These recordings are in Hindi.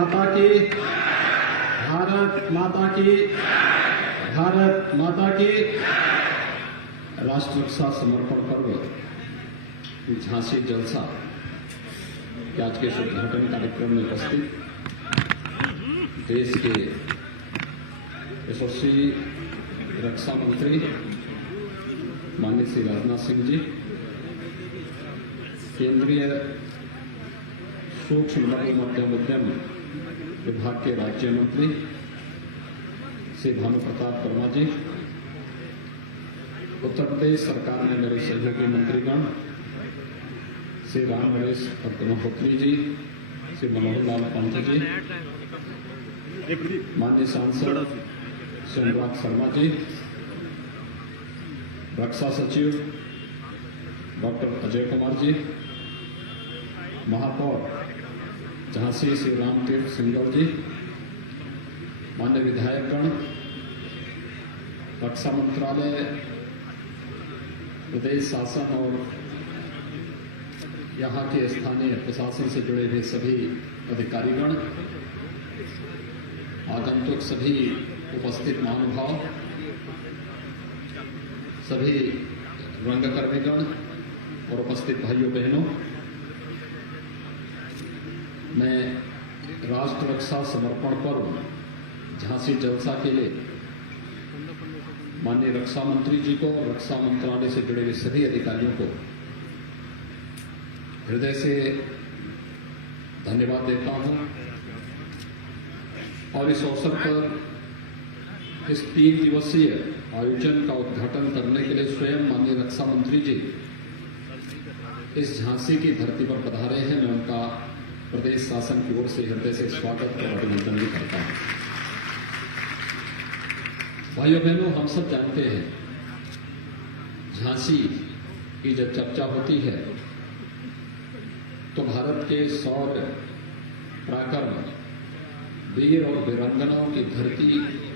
माता की, भारत माता की, भारत माता की। राष्ट्र रक्षा समर्पण पर्व झांसी जलसा के आज के इस उद्घाटन कार्यक्रम में उपस्थित देश के यशस्वी रक्षा मंत्री माननीय श्री राजनाथ सिंह जी, केंद्रीय सूक्ष्म लघु मध्यम उद्यम विभाग के राज्य मंत्री श्री भानु प्रताप वर्मा जी, उत्तर प्रदेश सरकार में मेरे सहयोगी मंत्रीगण श्री राम नरेश महोत्रा जी, श्री मनोहर लाल पंत जी, माननीय सांसद श्री अनुराग शर्मा जी, रक्षा सचिव डॉक्टर अजय कुमार जी, महापौर झांसी श्री रामतीर्थ सिंगल जी, माननीय विधायकगण, रक्षा मंत्रालय, प्रदेश शासन और यहाँ के स्थानीय प्रशासन से जुड़े हुए सभी अधिकारीगण, आगंतुक सभी उपस्थित महानुभाव, सभी रंगकर्मीगण और उपस्थित भाइयों बहनों, मैं राष्ट्र रक्षा समर्पण पर्व झांसी जलसा के लिए माननीय रक्षा मंत्री जी को, रक्षा मंत्रालय से जुड़े हुए सभी अधिकारियों को हृदय से धन्यवाद देता हूं और इस अवसर पर इस 3 दिवसीय आयोजन का उद्घाटन करने के लिए स्वयं माननीय रक्षा मंत्री जी इस झांसी की धरती पर पधारे हैं। मैं उनका प्रदेश शासन की ओर से हृदय से स्वागत और अभिनंदन भी करता हूं। भाइयों बहनों, हम सब जानते हैं झांसी की जब चर्चा होती है तो भारत के शौर्य, पराक्रम, वीर और वीरांगनाओं की धरती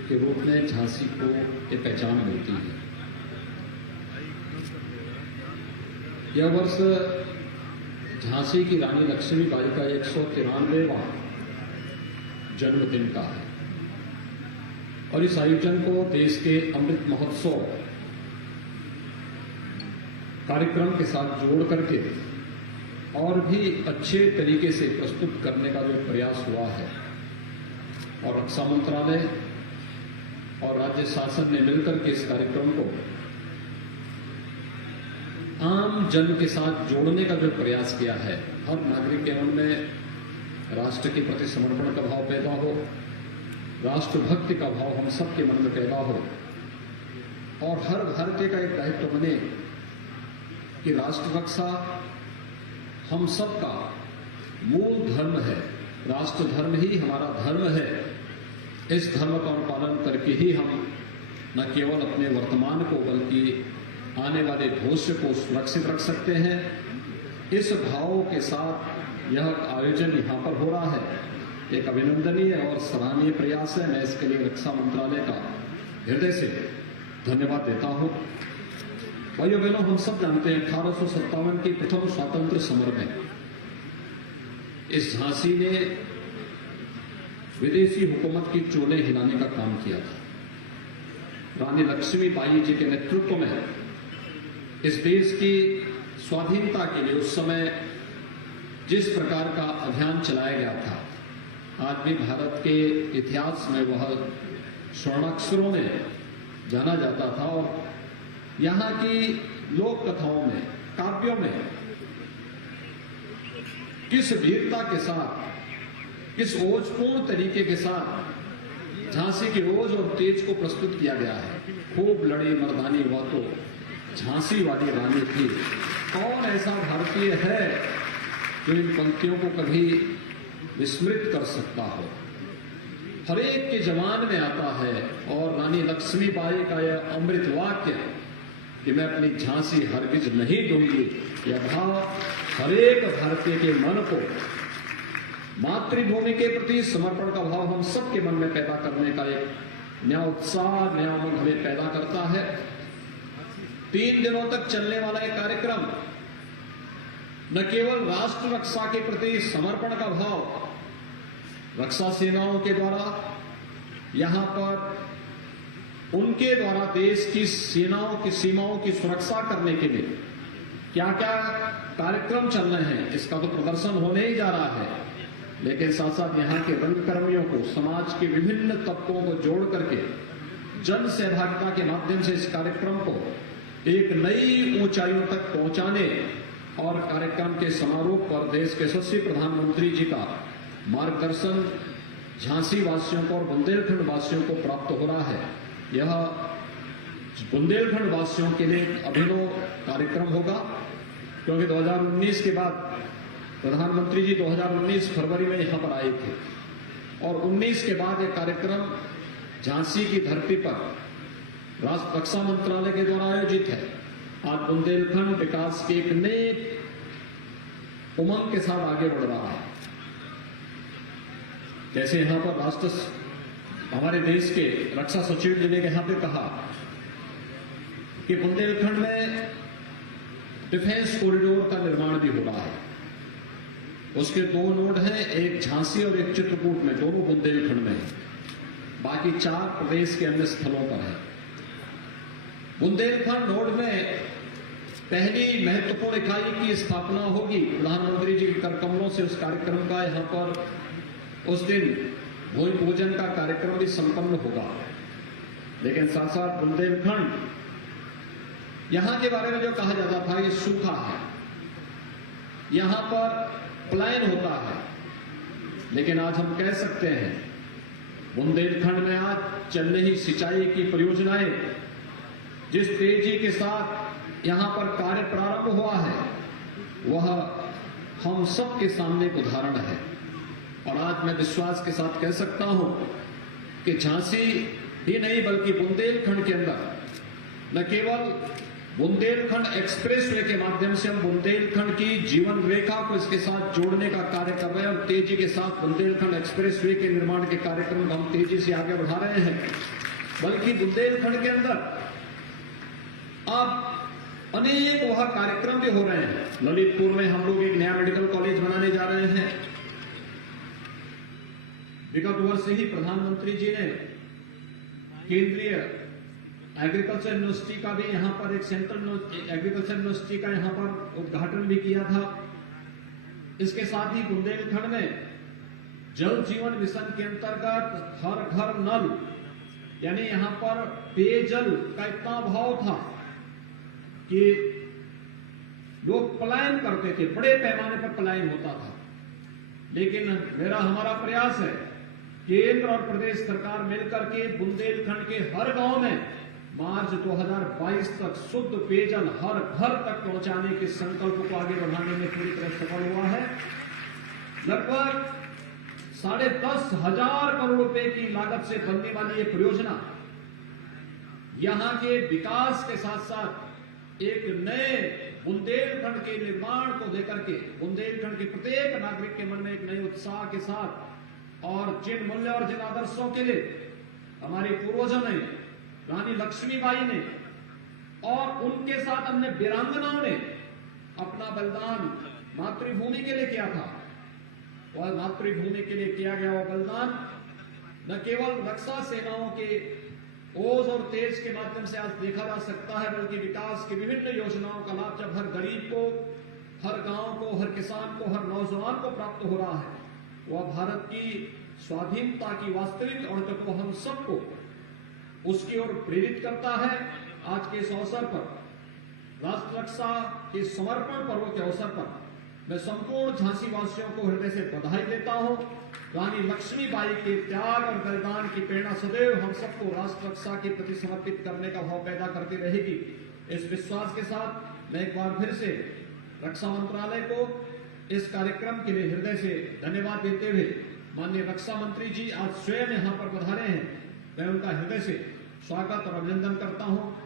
के रूप में झांसी को एक पहचान मिलती है। यह वर्ष झांसी की रानी लक्ष्मीबाई का 193वां जन्मदिन का है और इस आयोजन को देश के अमृत महोत्सव कार्यक्रम के साथ जोड़ करके और भी अच्छे तरीके से प्रस्तुत करने का जो प्रयास हुआ है और रक्षा मंत्रालय और राज्य शासन ने मिलकर के इस कार्यक्रम को आम जन के साथ जोड़ने का जो प्रयास किया है, हर नागरिक के मन में राष्ट्र के प्रति समर्पण का भाव पैदा हो, राष्ट्रभक्ति का भाव हम सबके मन में पैदा हो और हर भारतीय का एक दायित्व बने कि राष्ट्र रक्षा हम सबका मूल धर्म है। राष्ट्र धर्म ही हमारा धर्म है। इस धर्म का पालन करके ही हम न केवल अपने वर्तमान को बल्कि आने वाले भविष्य को सुरक्षित रख सकते हैं। इस भाव के साथ यह आयोजन यहाँ पर हो रहा है, एक अभिनंदनीय और सराहनीय प्रयास है। मैं इसके लिए रक्षा मंत्रालय का हृदय से धन्यवाद देता हूँ। भाइयों बहनों, हम सब जानते हैं 1857 की प्रथम स्वातंत्र समर में इस झांसी ने विदेशी हुकूमत की चोलें हिलाने का काम किया था। रानी लक्ष्मीबाई जी के नेतृत्व में इस देश की स्वाधीनता के लिए उस समय जिस प्रकार का अभियान चलाया गया था, आज भी भारत के इतिहास में वह स्वर्णाक्षरों में जाना जाता था और यहाँ की लोक कथाओं में, काव्यों में किस वीरता के साथ, किस ओजपूर्ण तरीके के साथ झांसी के ओज और तेज को प्रस्तुत किया गया है। खूब लड़ी मर्दानी वह तो झांसी वाली रानी थी। कौन ऐसा भारतीय है जो इन पंक्तियों को कभी विस्मृत कर सकता हो? हर एक के जवान में आता है और रानी लक्ष्मीबाई का यह अमृत वाक्य कि मैं अपनी झांसी हरगिज नहीं दूंगी, यह भाव हर एक भारतीय के मन को मातृभूमि के प्रति समर्पण का भाव हम सबके मन में पैदा करने का एक नया उत्साह, नया उमंग हमें पैदा करता है। 3 दिनों तक चलने वाला एक कार्यक्रम न केवल राष्ट्र रक्षा के प्रति समर्पण का भाव रक्षा सेनाओं के द्वारा यहां पर उनके द्वारा देश की सेनाओं की सीमाओं की सुरक्षा करने के लिए क्या क्या कार्यक्रम चल रहे हैं, इसका तो प्रदर्शन होने ही जा रहा है। लेकिन साथ साथ यहाँ के रंगकर्मियों को, समाज के विभिन्न तबकों को जोड़ करके जन सहभागिता के माध्यम से इस कार्यक्रम को एक नई ऊंचाइयों तक पहुंचाने और कार्यक्रम के समारोह पर देश के यशस्वी प्रधानमंत्री जी का मार्गदर्शन झांसी वासियों को और बुंदेलखंड वासियों को प्राप्त हो रहा है। यह बुंदेलखंड वासियों के लिए एक अभिनव कार्यक्रम होगा, क्योंकि 2019 के बाद प्रधानमंत्री जी 2019 फरवरी में यहां पर आए थे और 19 के बाद यह कार्यक्रम झांसी की धरती पर राष्ट्र रक्षा मंत्रालय के द्वारा आयोजित है। आज बुंदेलखंड विकास के एक नए उमंग के साथ आगे बढ़ रहा है। जैसे यहां पर राष्ट्र हमारे देश के रक्षा सचिव जी ने यहां पे कहा कि बुंदेलखंड में डिफेंस कॉरिडोर का निर्माण भी हो रहा है। उसके 2 नोड हैं, एक झांसी और एक चित्रकूट में, दोनों बुंदेलखंड में है। बाकी 4 प्रदेश के अन्य स्थलों पर है। बुंदेलखंड नोड में पहली महत्वपूर्ण इकाई की स्थापना होगी। प्रधानमंत्री जी के कर कमलों से उस कार्यक्रम का यहां पर उस दिन भूमि पूजन का कार्यक्रम भी संपन्न होगा। लेकिन साथ साथ बुंदेलखंड, यहां के बारे में जो कहा जाता था ये सूखा है, यहां पर पलायन होता है, लेकिन आज हम कह सकते हैं बुंदेलखंड में आज चल रही सिंचाई की परियोजनाएं जिस तेजी के साथ यहां पर कार्य प्रारंभ हुआ है वह हम सबके सामने एक उदाहरण है। और आज मैं विश्वास के साथ कह सकता हूं कि झांसी ही नहीं बल्कि बुंदेलखंड के अंदर न केवल बुंदेलखंड एक्सप्रेसवे के माध्यम से हम बुंदेलखंड की जीवन रेखा को इसके साथ जोड़ने का कार्य कर रहे हैं और तेजी के साथ बुंदेलखंड एक्सप्रेसवे के निर्माण के कार्यक्रम को हम तेजी से आगे बढ़ा रहे हैं, बल्कि बुंदेलखंड के अंदर अब अनेक वह कार्यक्रम भी हो रहे हैं। ललितपुर में हम लोग एक नया मेडिकल कॉलेज बनाने जा रहे हैं। विगत वर्ष ही प्रधानमंत्री जी ने केंद्रीय एग्रीकल्चर यूनिवर्सिटी का भी यहां पर एक सेंट्रल एग्रीकल्चर यूनिवर्सिटी का यहां पर उद्घाटन भी किया था। इसके साथ ही बुंदेलखंड में जल जीवन मिशन के अंतर्गत हर घर नल, यानी यहां पर पेयजल का इतना अभाव था कि लोग पलायन करते थे, बड़े पैमाने पर पलायन होता था। लेकिन हमारा प्रयास है केंद्र और प्रदेश सरकार मिलकर के बुंदेलखंड के हर गांव में मार्च 2022 तक शुद्ध पेयजल हर घर तक पहुंचाने के संकल्प को आगे बढ़ाने में पूरी तरह सफल हुआ है। लगभग 10,500 करोड़ रुपए की लागत से बनने वाली ये परियोजना यहां के विकास के साथ साथ एक नए बुंदेलखंड के निर्माण को लेकर के बुंदेलखंड के प्रत्येक नागरिक के मन में एक नए उत्साह के साथ और जिन मूल्य और जिन आदर्शों के लिए हमारे पूर्वजों ने, रानी लक्ष्मीबाई ने और उनके साथ अन्य वीरांगनाओं ने अपना बलिदान मातृभूमि के लिए किया था, वह मातृभूमि के लिए किया गया वो बलिदान न केवल रक्षा सेनाओं के ओज और तेज के माध्यम से आज देखा जा सकता है, बल्कि विकास की विभिन्न योजनाओं का लाभ जब हर गरीब को, हर गांव को, हर किसान को, हर नौजवान को प्राप्त हो रहा है, वह भारत की स्वाधीनता की वास्तविक अड़चन को हम सबको उसकी ओर प्रेरित करता है। आज के इस अवसर पर राष्ट्र रक्षा के समर्पण पर्व के अवसर पर मैं संपूर्ण झांसी वासियों को हृदय से बधाई देता हूं। रानी लक्ष्मीबाई के त्याग और बलिदान की प्रेरणा सदैव हम सबको राष्ट्र रक्षा के प्रति समर्पित करने का भाव पैदा करती रहेगी। इस विश्वास के साथ मैं एक बार फिर से रक्षा मंत्रालय को इस कार्यक्रम के लिए हृदय से धन्यवाद देते हुए माननीय रक्षा मंत्री जी आज स्वयं यहां पर पधारे हैं, मैं उनका हृदय से स्वागत और अभिनंदन करता हूं।